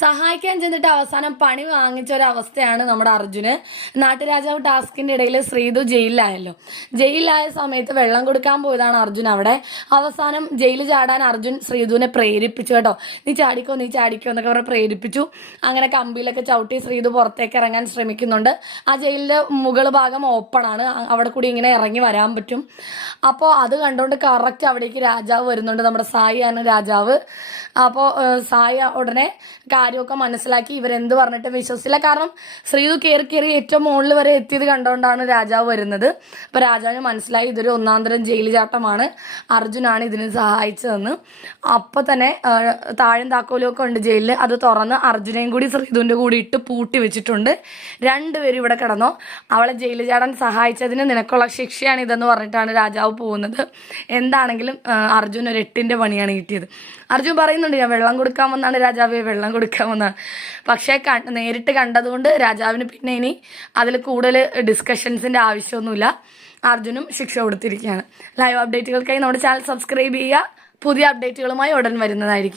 സഹായിക്കാൻ ചെന്നിട്ട് അവസാനം പണി വാങ്ങിച്ച ഒരു അവസ്ഥയാണ് നമ്മുടെ അർജുന്. നാട്ടുരാജാവ് ടാസ്കിന്റെ ഇടയിൽ ശ്രീതു ജയിലിലായല്ലോ. ജയിലിലായ സമയത്ത് വെള്ളം കൊടുക്കാൻ പോയതാണ് അർജുൻ. അവിടെ അവസാനം ജയിലിൽ ചാടാൻ അർജുൻ ശ്രീതുവിനെ പ്രേരിപ്പിച്ചു കേട്ടോ. നീ ചാടിക്കോ എന്നൊക്കെ പറഞ്ഞ് പ്രേരിപ്പിച്ചു. അങ്ങനെ കമ്പിയിലൊക്കെ ചവിട്ടി ശ്രീതു പുറത്തേക്ക് ഇറങ്ങാൻ ശ്രമിക്കുന്നുണ്ട്. ആ ജയിലിന്റെ മുകൾ ഭാഗം ഓപ്പൺ ആണ്, അവിടെ കൂടി ഇങ്ങനെ ഇറങ്ങി വരാൻ പറ്റും. അപ്പോൾ അത് കണ്ടുകൊണ്ട് കറക്റ്റ് അവിടേക്ക് രാജാവ് വരുന്നുണ്ട്, നമ്മുടെ സായി ആണ് രാജാവ്. അപ്പോൾ സായി ഉടനെ കാര്യമൊക്കെ മനസ്സിലാക്കി ഇവരെന്ത് പറഞ്ഞിട്ട് വിശ്വസിച്ചില്ല. കാരണം ശ്രീതു കയറി ഏറ്റവും മുകളിൽ വരെ എത്തിയത് കണ്ടുകൊണ്ടാണ് രാജാവ് വരുന്നത്. അപ്പോൾ രാജാവിന് മനസ്സിലായി ഇതൊരു ഒന്നാന്തരം ജയിൽ ചാട്ടമാണ്, അർജുനാണ് ഇതിന് സഹായിച്ചതെന്ന്. അപ്പോൾ തന്നെ താഴും താക്കോലും ഒക്കെ ഉണ്ട് ജയിലിൽ, അത് തുറന്ന് അർജുനെയും കൂടി ശ്രീതുവിൻ്റെ കൂടി ഇട്ട് പൂട്ടി വെച്ചിട്ടുണ്ട്. രണ്ടുപേരും ഇവിടെ കിടന്നോ, അവളെ ജയിലിൽ ചാടാൻ സഹായിച്ചതിന് നിനക്കുള്ള ശിക്ഷയാണ് ഇതെന്ന് പറഞ്ഞിട്ടാണ് രാജാവ് പോകുന്നത്. എന്താണെങ്കിലും അർജുൻ ഒരു 8ന്റെ പണിയാണ് കിട്ടിയത്. അർജുൻ പറയുന്നുണ്ട്, ഞാൻ വെള്ളം കൊടുക്കാൻ വന്നാണ് രാജാവേ, വെള്ളം കൊടുക്കാൻ വന്നാണ്. പക്ഷേ നേരിട്ട് കണ്ടതുകൊണ്ട് രാജാവിന് പിന്നെ ഇനി അതിൽ കൂടുതൽ ഡിസ്കഷൻസിൻ്റെ ആവശ്യമൊന്നുമില്ല. അർജുനും ശിക്ഷ കൊടുത്തിരിക്കുകയാണ്. ലൈവ് അപ്ഡേറ്റുകൾക്കായി നമ്മുടെ ചാനൽ സബ്സ്ക്രൈബ് ചെയ്യുക. പുതിയ അപ്ഡേറ്റുകളുമായി ഉടൻ വരുന്നതായിരിക്കും.